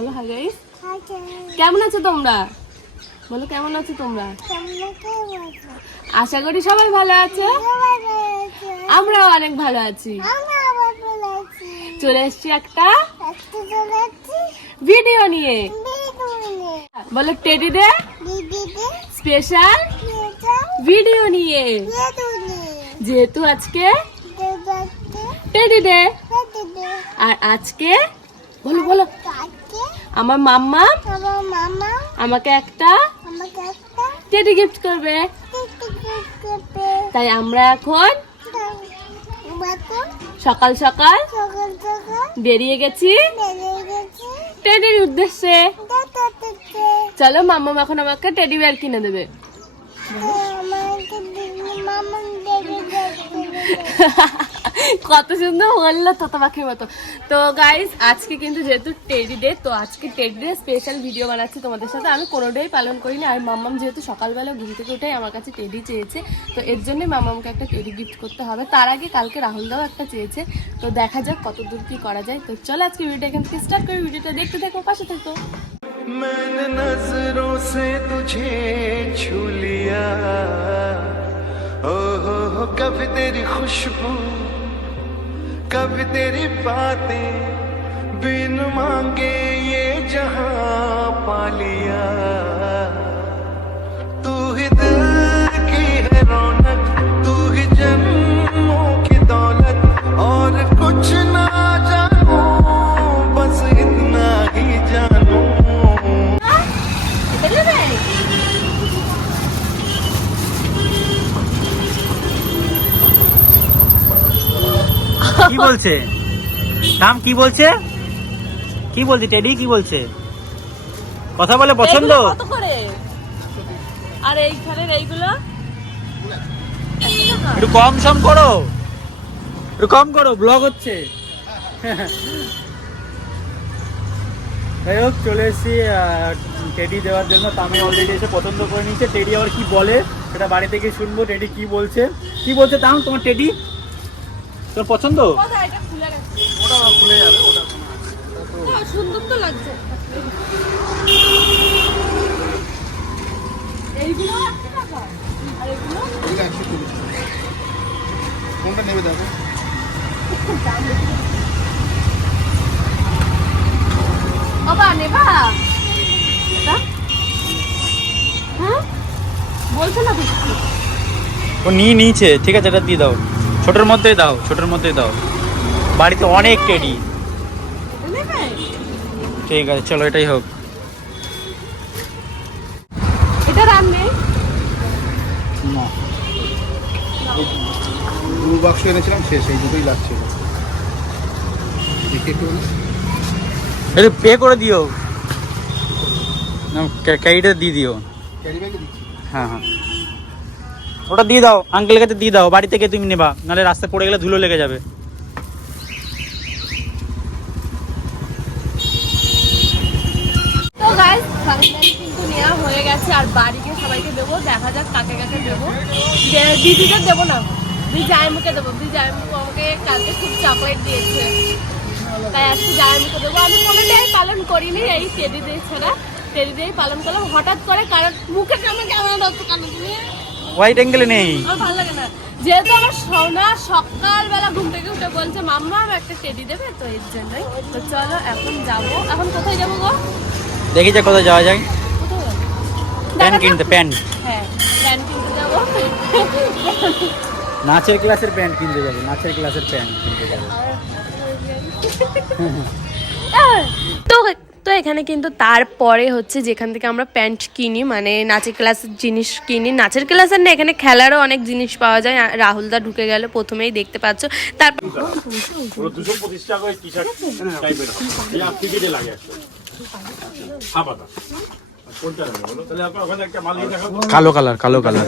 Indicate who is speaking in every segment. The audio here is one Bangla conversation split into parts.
Speaker 1: বলো হাই গাইস কেমন আছো তোমরা? বলো কেমন আছো তোমরা? আশা করি সবাই ভালো আছো। আমরাও অনেক ভালো আছি। চলে এসেছি একটা ভিডিও নিয়ে। বলো টেডি দে স্পেশাল ভিডিও নিয়ে। যেহেতু আজকে টেডি ডে আর আজকে বলো বলো আমার মাম্মা আমাকে একটা টেডি গিফট করবে। তাই আমরা এখন সকাল সকাল বেরিয়ে গেছি টেডির উদ্দেশ্যে। চলো মাম্মা এখন আমাকে টেডি বিয়ার কিনে দেবে। কত সুন্দর বললো তোতা পাখির মতো তো গাইজ আজকে কিন্তু যেহেতু টেডি ডে তো আজকে টেডি ডে স্পেশাল ভিডিও বানাচ্ছি তোমাদের সাথে আমি কোনোটাই পালন করিনি আর মাম্মাম যেহেতু সকালবেলা ঘুম থেকে উঠেই আমার কাছে টেডি চেয়েছে তো এর জন্যই মাম্মামকে একটা টেডি গিফট করতে হবে তার আগে কালকে রাহুল দাও একটা চেয়েছে তো দেখা যাক কত দূর কি করা যায় তো চলো আজকে ভিডিওটা এখান থেকে স্টার্ট করি ভিডিওটা দেখতে থাকো পাশে থাকো
Speaker 2: मैंने नजरों से तुझे छू लिया हो कभी तेरी खुशबू कभी तेरी बातें बिन मांगे ये जहाँ पा लिया।
Speaker 3: বলছে? নাম কি বলছে? কি বলছে টেডি? কি বলছে? কথা বলে পছন্দ?
Speaker 1: কত করে? আর এইখানের এইগুলো?
Speaker 3: একটু কম সম করো। একটু কম করো ব্লগ হচ্ছে। যাই হোক চলে এসেছি টেডি দেওয়ার জন্য। তো আমি অলরেডি এসে পছন্দ করে নিয়েছে। টেডি আবার কি বলে সেটা বাড়ি থেকে শুনব। টেডি কি বলছে? কি বলছে তাও তোমার টেডি? তোর পছন্দ?
Speaker 2: ওটা খুলে যাবে ওটা
Speaker 1: সুন্দর তো লাগছে। এইগুলো আর এগুলো?
Speaker 2: এগুলো একশো কুড়ি। কোনটা নেবে দেখো
Speaker 1: বাবা নেবা? এটা হ্যাঁ? বলছে না
Speaker 3: ও নিয়ে নিয়েছে ঠিক আছে এটা দিয়ে দাও। ছোটোর মধ্যেই দাও ছোটোর মধ্যেই দাও। বাড়িতে অনেক টেডি। ঠিক আছে চলো এটাই হোক।
Speaker 1: এটা নেই।
Speaker 3: না।
Speaker 2: দু বাক্স এনেছিলাম শেষ এই দুটোই লাগছে। দেখি একটু।
Speaker 3: এটা পে করে দিও। না ক্যারিটা দিয়ে দিও।
Speaker 2: ক্যারি ব্যাগে দিচ্ছি।
Speaker 3: হ্যাঁ হ্যাঁ। ওটা দিয়ে দাও আঙ্কেলের কাছে দিয়ে দাও, বাড়ি থেকে তুমি নেবা, নাহলে রাস্তায় পড়ে গেলে ধুলো লেগে যাবে।
Speaker 1: কিন্তু হয়ে গেছে, আর সবাইকে দেবো, দেখা যাক দেবো। দিদিকে দেবো না দেবো কালকে খুব দিয়েছে। তাই দেবো। আমি পালন করিনি এই পালন করলাম, হঠাৎ করে কারণ মুখে কেমন কেমন তুমি
Speaker 3: হোয়াইট অ্যাঙ্গেলে নেই।
Speaker 1: আমার ভালো লাগে না। যেহেতু আমার সোনা সকালবেলা ঘুম থেকে উঠে বলছে মাম্মা আমার একটা টেডি দেবে তো এর জন্যই। তো চলো এখন যাব। এখন কোথায় যাব গো?
Speaker 3: দেখি যে কোথায় যাওয়া যায়।
Speaker 1: কোথায় যাব?
Speaker 3: প্যান কিনতে প্যান
Speaker 1: হ্যাঁ প্যান্ট কিনতে যাব।
Speaker 3: নাচের ক্লাসের প্যান্ট কিনতে যাবে নাচের ক্লাসের প্যান্ট কিনতে যাবে।
Speaker 1: তো তো এখানে কিন্তু তারপরে হচ্ছে যেখান থেকে আমরা প্যান্ট কিনি মানে নাচের ক্লাসের জিনিস কিনি। নাচের ক্লাসের না, এখানে খেলারও অনেক জিনিস পাওয়া যায়। রাহুল রাহুলদা ঢুকে গেলে, প্রথমেই দেখতে পাচ্ছ। তারপর
Speaker 3: কালো কালার কালো কালার।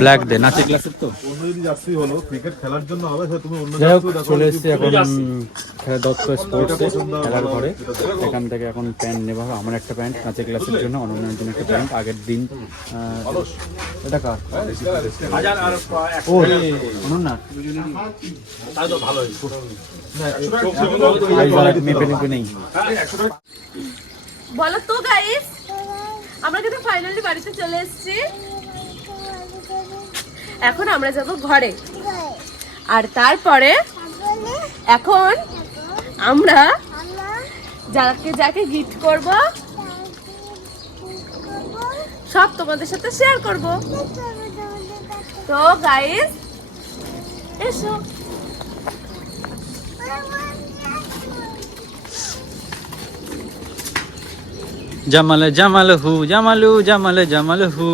Speaker 3: ব্ল্যাক দে নাচে ক্লাসের তো।
Speaker 4: হলো ক্রিকেট খেলার জন্য হবে তুমি অন্য
Speaker 3: চলে এসেছি এখন। খেলা দত্ত স্পোর্টসে খেলার। এখান থেকে এখন প্যান্ট নেওয়া হবে। আমার একটা প্যান্ট নাচে ক্লাসের জন্য। অনন্যের জন্য একটা প্যান্ট আগের দিন এটা কার?
Speaker 5: হাজার আর এক
Speaker 3: ও অনন্যা।
Speaker 5: তো ভালো
Speaker 3: মেপে নেই
Speaker 1: বলো তো গাইস আমরা কিন্তু ফাইনালি বাড়িতে চলে এসেছি। এখন আমরা যাব ঘরে। আর তারপরে এখন আমরা যাকে যাকে গিফট করব, সব তোমাদের সাথে শেয়ার করব। তো গাইস এসো।
Speaker 3: জামাল জামাল হু জামালু জামাল জামাল হু।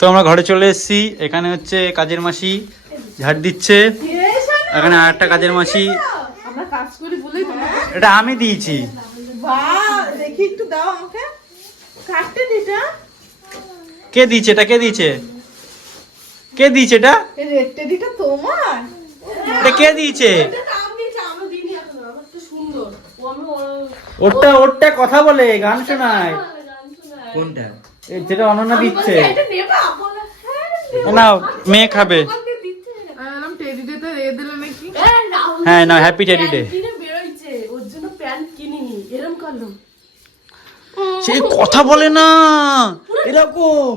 Speaker 3: তো আমরা ঘরে চলে এসেছি এখানে হচ্ছে কাজের মাসি ঝাড় দিচ্ছে। এখানে আর একটা কাজের মাসি। এটা আমি দিয়েছি। কে দিয়েছে এটা? কে দিয়েছে? কে দিয়েছে এটা? এটা কে দিয়েছে
Speaker 1: আমি আমি দিইনি এখন আমার তো সুন্দর ও আমি ও-
Speaker 3: ওরটা ওরটা কথা বলে গান শোনায়। কোনটা? যেটা অনন্যা দিচ্ছে।
Speaker 1: হ্যাঁ,
Speaker 3: মেয়ে খাবে।
Speaker 1: দিচ্ছে না।
Speaker 6: আম টেডি ডে
Speaker 3: হ্যাঁ, সে কথা বলে না এরকম।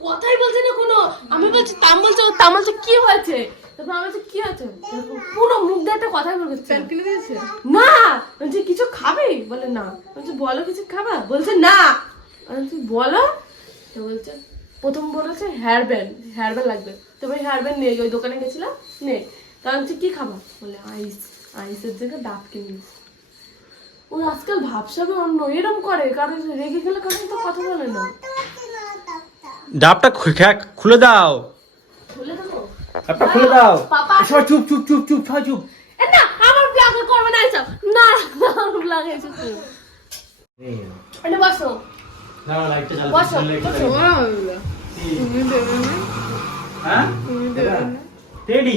Speaker 1: কথাই বলছে না কোনো আমি বলছি তাম বলছে তাম বলছে কি হয়েছে? তারপর আমি বলছি কি হয়েছে এরকম পুরো মুখ দিয়ে একটা বলছে
Speaker 6: দিয়েছে?
Speaker 1: না! বলছে কিছু খাবে? বলে না। বলছে বলো কিছু খাবা? বলছে না। আমি বলছি বলো। তো বলছে প্রথম বলেছে হেয়ার ব্যান্ড হেয়ার ব্যান্ড লাগবে। তো ভাই হেয়ার ব্যান্ড নেই ওই দোকানে গেছিলাম নেই। তা বলছি কি খাবা? বলে আইস আইসের জায়গায় ডাব কিনে। ও আজকাল ভাবসাবে অন্য এরম করে কারণ রেগে গেলে কারণ তো কথা বলে না।
Speaker 3: ডাবটা খু- খে- খুলে দাও
Speaker 1: দেবো
Speaker 3: খুলে দাও। সবাই চুপ চুপ চুপ চুপ সবাই চুপ।
Speaker 1: না আমার ব্লগ করবে না এসব না আমার ব্লগ এসব এটা বসো। বসো বসো।
Speaker 6: তুমি দেবে না?
Speaker 3: হ্যাঁ?
Speaker 6: তুমি দেবে না?
Speaker 3: টেডি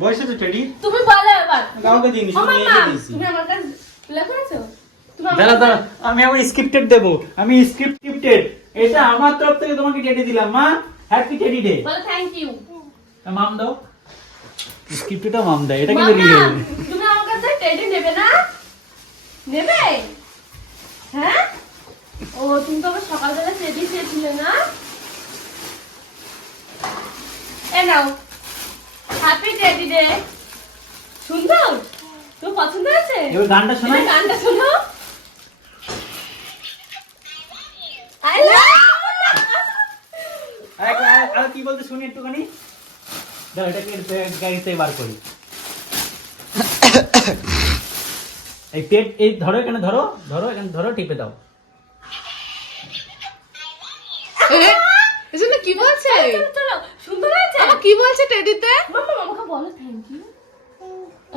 Speaker 3: বয়সে তো টেডি
Speaker 1: তুমি বলো এবার।
Speaker 3: কাউকে দিইনি শুধু
Speaker 1: মাম্মা,
Speaker 3: দিয়েছি।
Speaker 1: তুমি আমার কাছে
Speaker 3: দাঁড়া দাঁড়া আমি আবার স্ক্রিপ্টেড দেবো। আমি স্ক্রিপ্টেড এটা আমার তরফ থেকে তোমাকে টেডি দিলাম মা। হ্যাপি টেডি ডে
Speaker 1: বলো থ্যাংক ইউ
Speaker 3: মাম দাও। স্ক্রিপ্টটা মাম দেয় এটা কিন্তু রিয়েল
Speaker 1: তুমি আমার কাছে টেডি নেবে না? নেবে? হ্যাঁ? ও তুমি তো আবার সকালবেলা টেডি চেয়েছিলে না? এ নাও হ্যাপি টেডি ডে। সুন্দর? তোর পছন্দ হয়েছে?
Speaker 3: এবার গানটা
Speaker 1: এটা গানটা শোনো।
Speaker 3: আর- আর- আর কি বলতে শুনি একটুখানি? দাও এটাকে এর গাড়িতে বার করি। এই পেট এই ধরো এখানে ধরো ধরো এখানে ধরো টিপে দাও।
Speaker 6: এজন্য কি বলছে?
Speaker 1: সুন্দর
Speaker 6: কি বলছে টেডিতে?
Speaker 1: মাম্মা আমাকে বলো থ্যাংক ইউ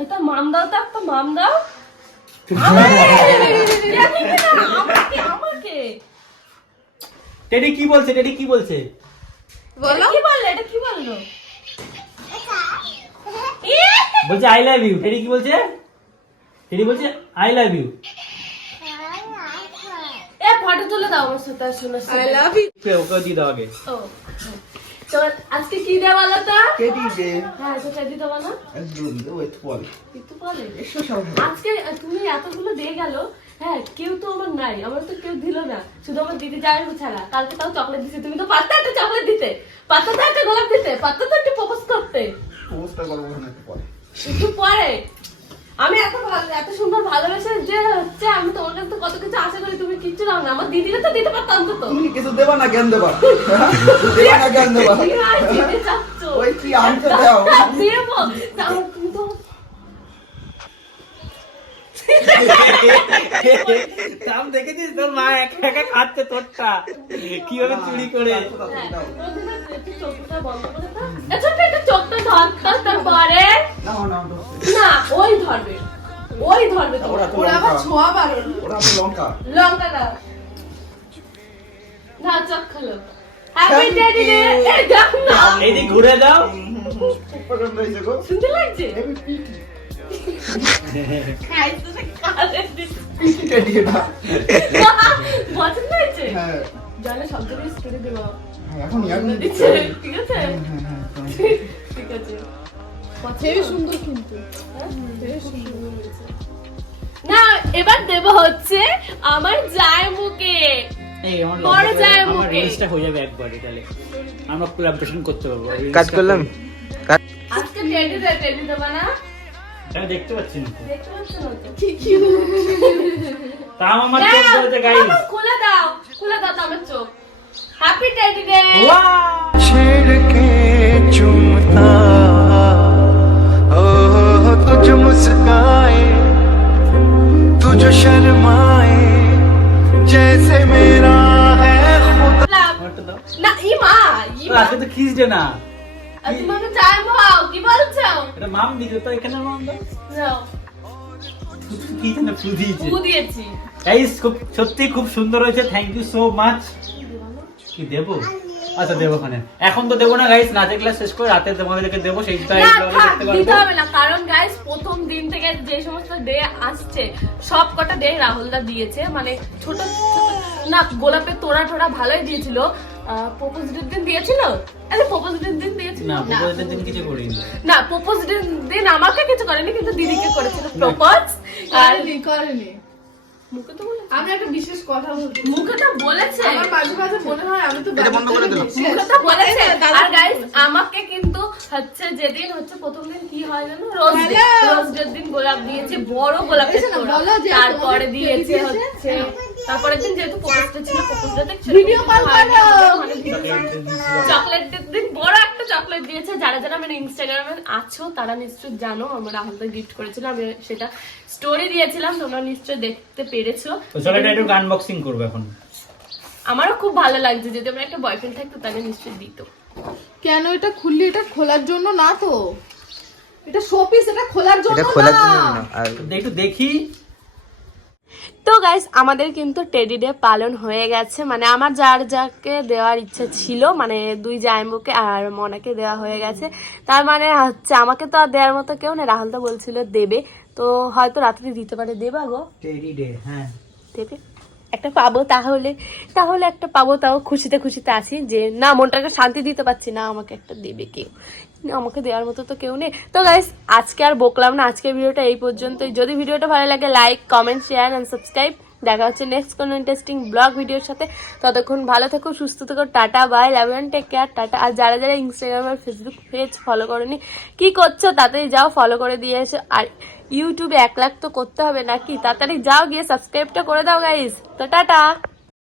Speaker 1: এটা মাম দাও তো একটা মাম দাও।
Speaker 3: টেডি কি বলছে? টেডি কি বলছে?
Speaker 6: বলো।
Speaker 1: কি বললে এটা কি বলল?
Speaker 3: বলছে আই লাভ ইউ টেডি কি বলছে? টেডি বলছে আই লাভ ইউ
Speaker 1: এ ফটো তুলে দাও আমার সাথে শোনার
Speaker 6: আই লাভ ইউ
Speaker 3: ওকে দিয়ে দাও আগে।
Speaker 1: ও তো আজকে কি দেওয়া বলো তো?
Speaker 4: টেডি ডে
Speaker 1: হ্যাঁ তো টেডি দেওয়া না
Speaker 4: একদম ওয়েট বল।
Speaker 1: কিন্তু বলে আজকে তুমি এতগুলো দিয়ে গেল হ্যাঁ কেউ তো আমার নাই আমার তো কেউ দিল না। শুধু আমার দিদি যাই ছাড়া। কালকে তাও চকলেট দিছে। তুমি তো পারতে একটা চকলেট দিতে। তো একটা গোলাপ দিতে। পারতে তো একটা প্রপোজ করতে।
Speaker 4: পোস্টটা করব ওখানে একটু পরে।
Speaker 1: আমি এত ভালো এত সুন্দর ভালোবেসে যে হচ্ছে আমি তোমার কাছে তো কত কিছু আশা করি তুমি কিচ্ছু দাও না। আমার দিদিরা তো দিতে পারতাম তো
Speaker 4: তুমি কিছু দেবা না জ্ঞান দেবা? দেবা না জ্ঞান দেবা? ওই কি আনতে দাও?
Speaker 1: দেবো। তাও তাম
Speaker 3: দেখেছিস তোর মা? একা একা খাচ্ছে তোরটা। কীভাবে চুরি করে।
Speaker 1: না ওই ধরবে। ওই ধরবে
Speaker 4: ওরা
Speaker 6: আবার ছোঁয়া বারণ।
Speaker 4: লঙ্কা।
Speaker 1: লঙ্কা না। চক খেলো। হ্যাপি ডে এই না।
Speaker 3: ঘুরে দাও।
Speaker 1: শুনতে লাগছে?
Speaker 4: হ্যাঁ হ্যাঁ, হ্যাঁ হ্যাঁ
Speaker 1: হ্যাঁ? না এবার দেব হচ্ছে আমার যায় মুখে।
Speaker 3: হয়ে যাবে একবারে তাহলে আমরা কোলাবরেশন করতে পারব
Speaker 7: কাজ করলাম
Speaker 1: আজকে দেবা না
Speaker 3: আমি দেখতে পাচ্ছি না
Speaker 1: দেখতে পাচ্ছ না তো
Speaker 3: তা আমার চোখ
Speaker 1: দাও,
Speaker 3: বলতে গাইস
Speaker 1: বাবা, খুলে দাও খুলে দাও তো আমার চোখ হ্যাপি টেডি ডে
Speaker 2: छेड़ के चुमता ओ तुझ मुस्काए तुझ शर्माए जैसे मेरा है खुदा
Speaker 3: আমারটা দাও
Speaker 1: না ই মা ই
Speaker 3: ও,
Speaker 1: মা
Speaker 3: আজকে তো খিস দে না
Speaker 1: আর তুমি আমাকে জায় মুখাও কি বলছো?
Speaker 3: এটা মাম তো এখানে মাম দাও। কি জানে ফু দিয়েছে।
Speaker 1: ফু দিয়েছি।
Speaker 3: গাইস খুব সত্যি খুব সুন্দর হয়েছে থ্যাংক ইউ সো মাচ কি দেবো? আচ্ছা দেবো ওখানে। এখন তো দেবো না গাইস ক্লাস শেষ করে রাতে তোমাদেরকে দেবো সেই টাইম
Speaker 1: দিতে হবে না কারণ গাইস প্রথম দিন থেকে যে সমস্ত ডে আসছে সব কটা ডে রাহুলদা দিয়েছে। মানে ছোট ছোট- না গোলাপের তোড়া টোড়া ভালোই দিয়েছিল। প্রপোজ দিন দিয়েছিল? আরে প্রপোজ দিন
Speaker 3: না প্রপোজের দিন কিছু করিনি।
Speaker 1: না প্রপোজ দিন আমাকে কিছু করেনি কিন্তু দিদিকে করেছিল প্রপোজ আর
Speaker 6: করেনি করেনি।
Speaker 1: মুখে তো বলে
Speaker 6: আমি একটা বিশেষ কথা বলতে
Speaker 1: মুখে তো বলেছে।
Speaker 6: আমার মাঝে মাঝে মনে হয় আমি তো
Speaker 4: এটা বন্ধ করে দিল।
Speaker 1: মুখে তো বলেছে। আর গাইস আমাকে কিন্তু হচ্ছে যেদিন হচ্ছে প্রথম দিন কি হয় জানো? রোজ রোজ দিন গোলাপ দিয়েছে বড়
Speaker 6: যে
Speaker 1: তারপরে দিয়েছে হচ্ছে তারপরের দিন যেহেতু ছিল
Speaker 6: করো।
Speaker 1: চকলেট চকলেট দিয়েছে যারা যারা মানে ইনস্টাগ্রামে আছো তারা নিশ্চয়ই জানো আমরা রাহুলকে গিফট করেছিলাম আমি সেটা স্টোরি দিয়েছিলাম তোমরা নিশ্চয়ই দেখতে পেরেছ।
Speaker 3: তো চলো এটা একটু আনবক্সিং করব এখন।
Speaker 1: আমারও খুব ভালো লাগছে যদি আমার একটা বয়ফ্রেন্ড থাকতো তাহলে নিশ্চয়ই দিত।
Speaker 6: কেন এটা খুললি? এটা খোলার জন্য না তো। এটা শোপিস এটা খোলার জন্য
Speaker 7: এটা খোলার
Speaker 6: না।
Speaker 7: জন্য না আর
Speaker 3: একটু দেখি।
Speaker 1: তো গাইস আমাদের কিন্তু টেডি ডে পালন হয়ে গেছে। মানে আমার যার যাকে দেওয়ার ইচ্ছা ছিল মানে দুই জায়ম্বুকে আর মনাকে দেওয়া হয়ে গেছে। তার মানে হচ্ছে আমাকে তো আর দেওয়ার মতো কেউ না রাহুল তো বলছিল দেবে। তো হয়তো রাত্রি দিতে পারে। দেবা গো?
Speaker 3: টেডি ডে হ্যাঁ।
Speaker 1: দেবে? একটা পাবো তাহলে তাহলে একটা পাবো তাও খুশিতে খুশিতে আছি যে, না, মনটাকে শান্তি দিতে পারছি না, আমাকে একটা দেবে কেউ। আমাকে দেওয়ার মতো তো কেউ নেই। তো গাইস আজকে আর বকলাম না, আজকের ভিডিওটা এই পর্যন্তই। যদি ভিডিওটা ভালো লাগে like comment share and subscribe দেখা হচ্ছে নেক্সট কোনো ইন্টারেস্টিং ব্লগ ভিডিওর সাথে। ততক্ষণ ভালো থেকো, সুস্থ থেকো, tata bye love and take care tata. আর যারা যারা ইনস্টাগ্রাম আর ফেসবুক পেজ ফলো করেনি, কি করছ তাতেই যাও ফলো করে দিয়ে এসো। আর ইউটিউবে এক লাখ তো করতে হবে নাকি? তাড়াতাড়ি যাও গিয়ে সাবস্ক্রাইবটা করে দাও গাইজ তো টাটা!